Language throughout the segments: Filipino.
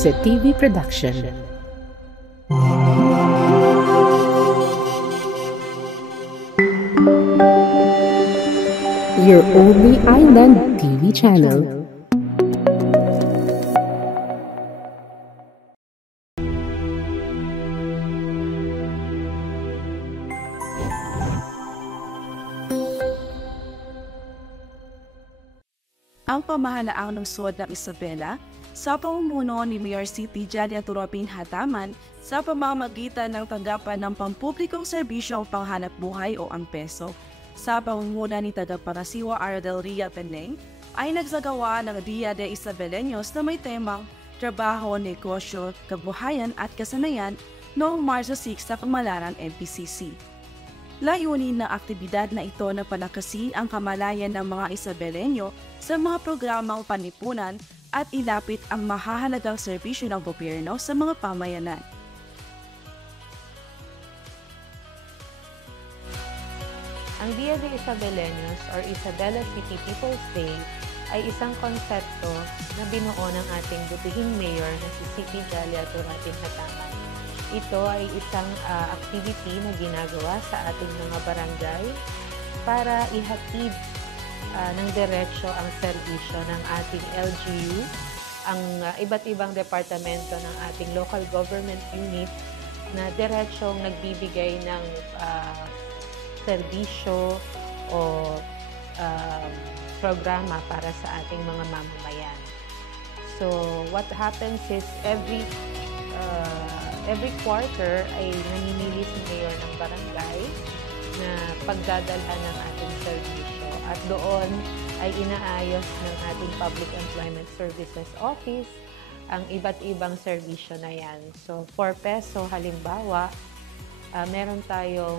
Jose TV Production. Your only island TV channel. Ang pamahalaang lungsod ng Isabela sa pamumuno ni Mayor City Jaliato Robin Hataman sa pamamagitan ng tanggapan ng pampublikong serbisyo ang panghanap buhay o ang PESO. Sa pamumuno ni Tagapangasiwa Ardel Ria Beneng ay nagsagawa ng Dia de Isabeleños na may temang Trabaho, Negosyo, Kabuhayan at Kasanayan noong Marso 6 sa Pamalaran MPCC. Layunin ng aktibidad na ito na palakasin ang kamalayan ng mga Isabeleño sa mga programang panipunan at ilapit ang mahahalagang serbisyo ng gobyerno sa mga pamayanan. Ang Dia de Isabeleños or Isabela City People's Day ay isang konsepto na binuo ng ating butihing mayor na si City Jaliato Robin Hataman. Ito ay isang activity na ginagawa sa ating mga barangay para ihatid ng diretsyo ang serbisyo ng ating LGU, ang iba't ibang departamento ng ating local government unit na diretsyong nagbibigay ng serbisyo o programa para sa ating mga mamamayan. So what happens is every quarter ay namimili si Mayor ng barangay na pagdadalhan ng ating serbisyo. At doon ay inaayos ng ating Public Employment Services Office ang iba't ibang serbisyo na yan. So, for PESO, halimbawa, meron tayong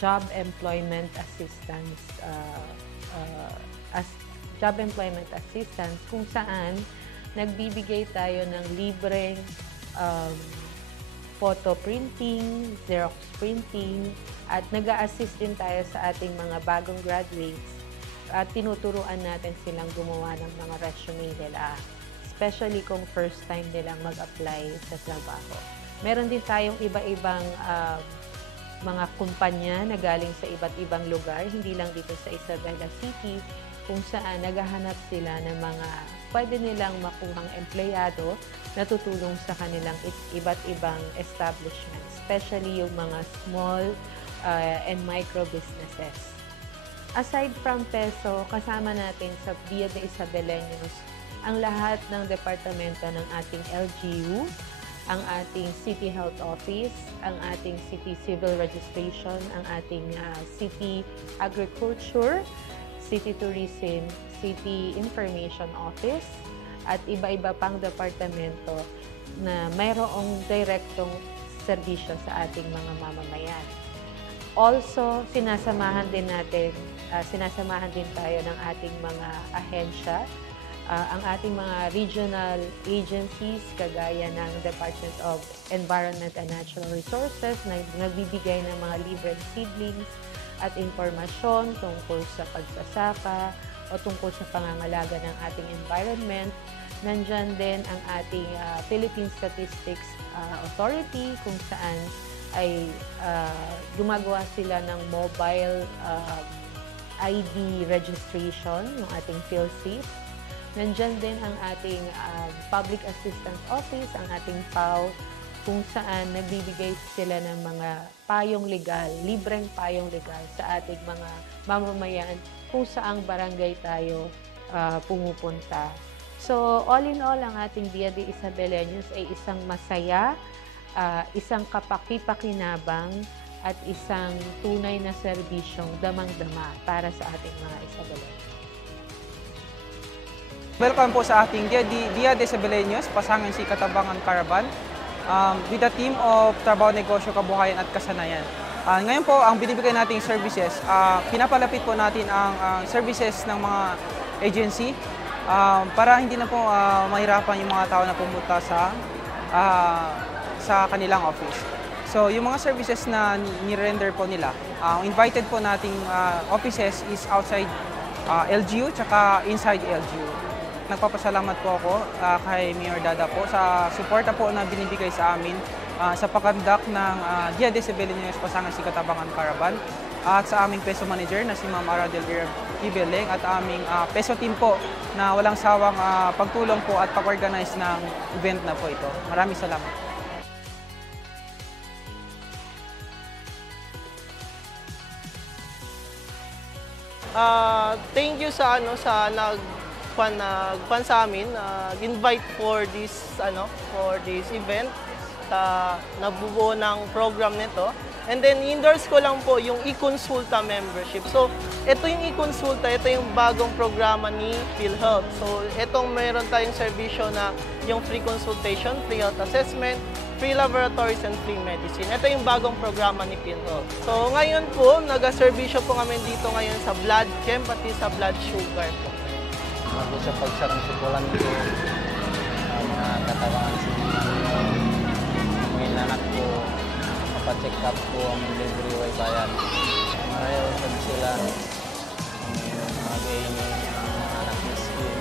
job employment assistance kung saan nagbibigay tayo ng libreng photo printing, Xerox printing, at nag-a-assist din tayo sa ating mga bagong graduates at tinuturuan natin silang gumawa ng mga resume nila, especially kung first time nilang mag-apply sa trabaho. Meron din tayong iba-ibang mga kumpanya na galing sa iba't ibang lugar, hindi lang dito sa Isabela City, kung saan naghahanap sila ng mga pwede nilang makuhang empleyado na tutulong sa kanilang iba't ibang establishments, especially yung mga small and micro businesses. Aside from PESO, kasama natin sa Dia de Isabeleños ang lahat ng departamento ng ating LGU, ang ating City Health Office, ang ating City Civil Registration, ang ating City Agriculture, City Tourism, City Information Office, at iba-iba pang departamento na mayroong direktong serbisyo sa ating mga mamamayan. Also, sinasamahan din tayo ng ating mga ahensya, ang ating mga regional agencies kagaya ng Department of Environment and Natural Resources na nagbibigay ng mga libreng seedlings at impormasyon tungkol sa pagsasaka o tungkol sa pangangalaga ng ating environment. Nandyan din ang ating Philippine Statistics Authority kung saan ay gumagawa sila ng mobile ID registration, yung ating PhilSafe. Nandyan din ang ating Public Assistance Office, ang ating PAO, kung saan nagbibigay sila ng mga payong legal, libreng payong legal sa ating mga mamamayan kung saang barangay tayo pumupunta. So, all in all, ang ating Dia de Isabeleños ay isang masaya, isang kapakipakinabang at isang tunay na serbisyong damang-dama para sa ating mga Isabeleños. Welcome po sa ating Dia de Isabeleños, Pasangan si Katabangan Caravan with a team of Trabaho, Negosyo, Kabuhayan at Kasanayan. Ngayon po, ang binibigay nating services, pinapalapit po natin ang services ng mga agency para hindi na po mahirapan yung mga tao na pumunta sa kanilang office. So, yung mga services na ni-render po nila, invited po nating offices is outside LGU tsaka inside LGU. Nagpapasalamat po ako kay Mayor Dada po sa suporta po na binibigay sa amin sa pagkandak ng Dia de Isabela Pasangan Si Katabangan Caravan at sa aming peso manager na si Ma'am Aradel Ibeleng at aming peso team po na walang sawang pagtulong po at pag-organize ng event na po ito. Maraming salamat. Thank you sa nagpan sa amin, invite for this event sa nabubuo ng program nito. And then endorse ko lang po yung e-Consulta membership. So ito yung e-Consulta, ito yung bagong programa ni PhilHealth. So itong meron tayong serbisyo na yung free consultation, free health assessment, free laboratories and free medicine. Ito yung bagong programa ni PhilHealth. So ngayon po, nag-serbisyo po kami dito ngayon sa blood chem pati sa blood sugar po. Bago sa pagsarang sukulan ko, mga katawangan sa mga anak ko, mapacheck up ko ang libre way bayan. Ayaw sabi sila, mag-aini ang mga anak miskin,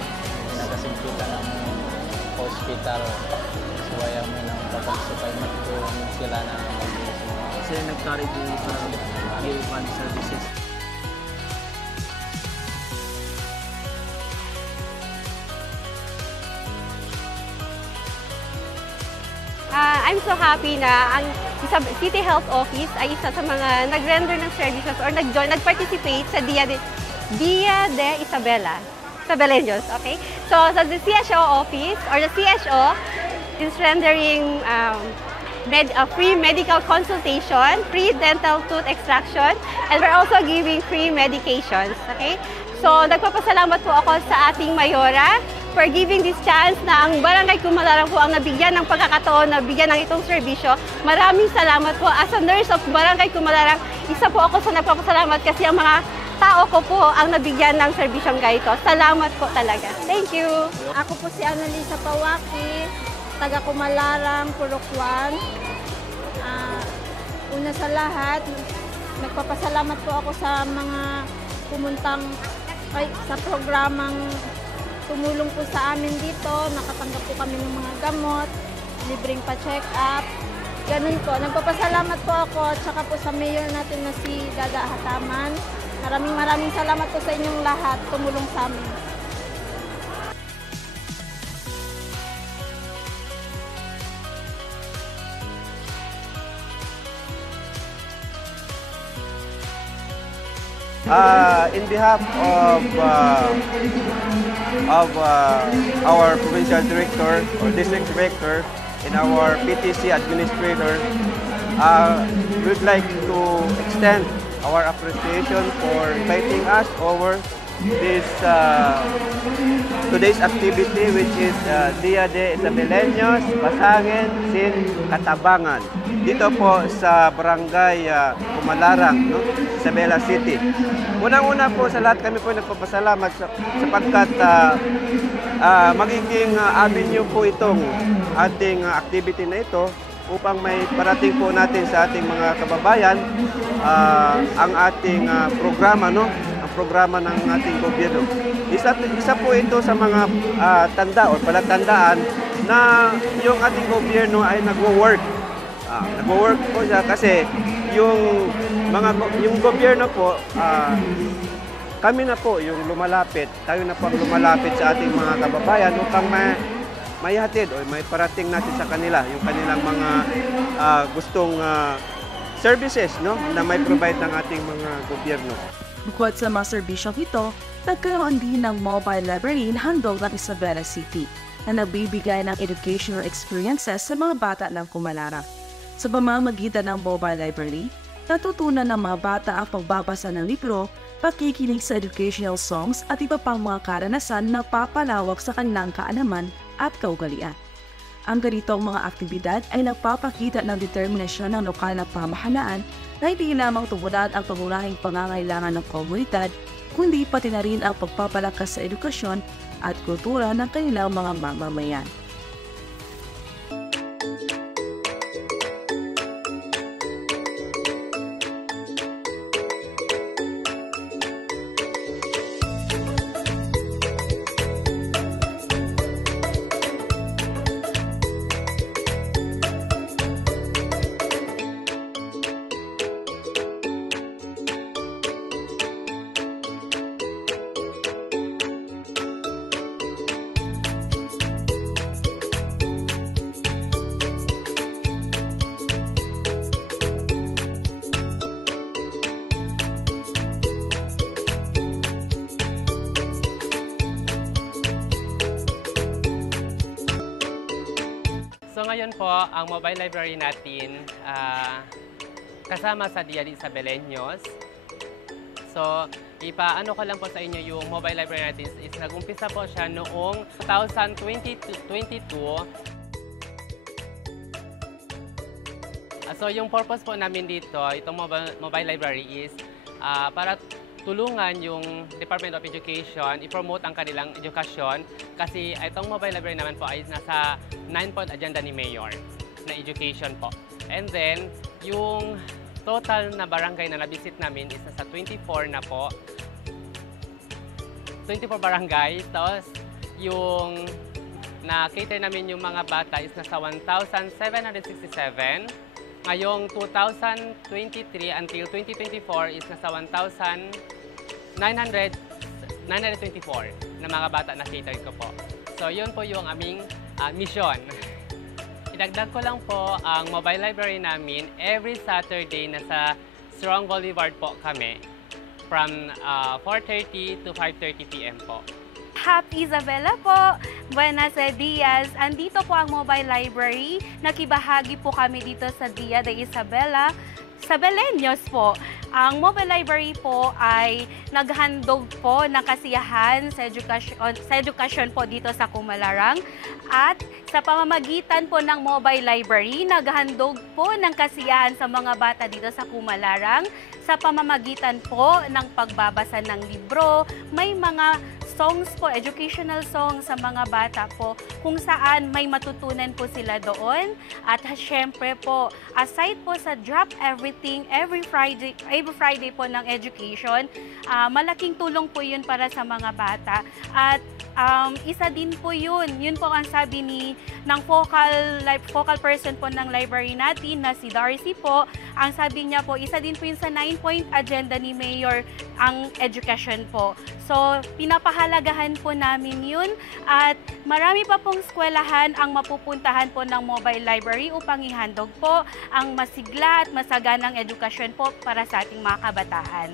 nagasimpitan ng hospital. So ayaw mo nang papagsukay matulong sila na mag-aini. Kasi nag-carry din sa Yeovan Services. I'm so happy na ang City Health Office ay isa sa mga nag-render ng services or nag-participate sa Dia de Isabeleños, okay? So the CHO office or the CHO is rendering free medical consultation, free dental tooth extraction, and we're also giving free medications, okay? So nagpapasalamat po ako sa ating Mayora for giving this chance na ang Barangay Kumalarang po ang nabigyan ng pagkakataon na bigyan ng itong serbisyo. Maraming salamat po. As a nurse of Barangay Kumalarang, isa po ako sa nagpapasalamat kasi ang mga tao ko po ang nabigyan ng serbisyong ganito. Salamat po talaga. Thank you. Ako po si Annalisa Pawaki, taga Kumalarang, Purok 1. Una sa lahat, nagpapasalamat po ako sa mga pumuntang sa programang tumulong po sa amin dito, nakatanggap po kami ng mga gamot, libreng pa-check up. Ganun po. Nagpapasalamat po ako at saka po sa mayor natin na si Dada Hataman. Maraming salamat po sa inyong lahat, tumulong sa amin. In behalf of our provincial director or district director and our PTC administrator, we would like to extend our appreciation for inviting us over this today's activity, which is Dia de Isabela Pasangan Si Katabangan. Dito po sa Barangay Kumalarang, no? Isabela City. Unang-una po sa lahat kami po nagpapasalamat sapagkat magiging avenue po itong ating activity na ito upang may parating po natin sa ating mga kababayan ang ating programa, no? Ang programa ng ating gobyerno. Isa po ito sa mga tanda o palatandaan na yung ating gobyerno ay nagwo-work. Nagwo-work po siya kasi yung gobyerno po, kami na po yung lumalapit, tayo na po ang lumalapit sa ating mga kababayan upang may hatid o may parating natin sa kanila yung kanilang mga gustong services, no, na may provide ng ating mga gobyerno. Bukod sa mga serbisyong ito, nagkaroon din ng mobile library na handog ng Isabela City na nagbibigay ng educational experiences sa mga bata ng Kumalarang. Sa pamamagitan ng mobile library, natutunan ng mga bata ang pagbabasa ng libro, pakikinig sa educational songs at iba pang mga karanasan na papalawak sa kanilang kaalaman at kaugalian. Ang ganitong mga aktibidad ay nagpapakita ng determinasyon ng lokal na pamahalaan na hindi lamang tumunan ang pangunahing pangangailangan ng komunidad, kundi pati na rin ang pagpapalakas sa edukasyon at kultura ng kanilang mga mamamayan. ngayon po, ang mobile library natin kasama sa Dia de Isabeleños. So, ipaano ko lang po sa inyo yung mobile library natin is nag-umpisa po siya noong 2022. So, yung purpose po namin dito, itong mobile library is para tulungan yung Department of Education, i-promote ang kanilang edukasyon kasi itong mobile library naman po ay nasa 9-point agenda ni Mayor na education po. And then, yung total na barangay na nabisit namin is nasa 24 na po. 24 barangay. Tapos, yung na-cater namin yung mga bata is nasa 1,767. Ngayong 2023 until 2024 is nasa 1,924 na mga bata na cater ko po. So, yun po yung aming mission. Idagdag ko lang po ang mobile library namin every Saturday nasa Strong Boulevard po kami from 4:30 to 5:30 p.m. po. Happy Isabela po! Buenas Dias! Andito po ang mobile library. Nakibahagi po kami dito sa Dia de Isabeleños po. Ang mobile library po ay naghandog po ng kasiyahan sa edukasyon po dito sa Kumalarang. At sa pamamagitan po ng mobile library, naghandog po ng kasiyahan sa mga bata dito sa Kumalarang. Sa pamamagitan po ng pagbabasa ng libro, may mga songs po, educational songs sa mga bata po, kung saan may matutunan po sila doon. At syempre po, aside po sa Drop Everything every Friday po ng education, malaking tulong po yun para sa mga bata. At isa din po yun po ang sabi ng focal person po ng library natin na si Darcy po. Ang sabi niya po, isa din po yun sa 9-point agenda ni Mayor ang education po. So, pinapahalagahan po namin yun at marami pa pong eskwelahan ang mapupuntahan po ng mobile library upang ihandog po ang masigla at masaganang edukasyon po para sa ating mga kabataan.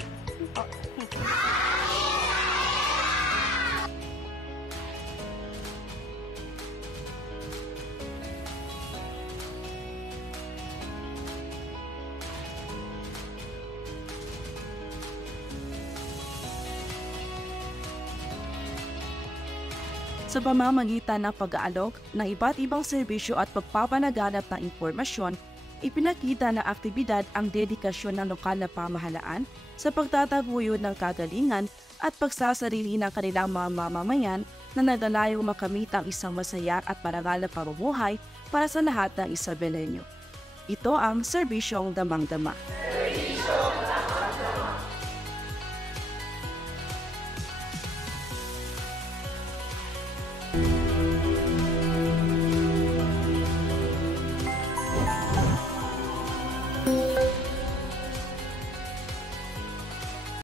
Sa pamamagitan ng pag-aalok ng iba't ibang serbisyo at pagpapanaganap ng impormasyon, ipinakita na aktibidad ang dedikasyon ng lokal na pamahalaan sa pagtataguyod ng kagalingan at pagsasarili ng kanilang mga mamamayan na naglalayong makamit ang isang masaya at parangal na pamumuhay para sa lahat ng Isabeleño. Ito ang serbisyong damang-dama.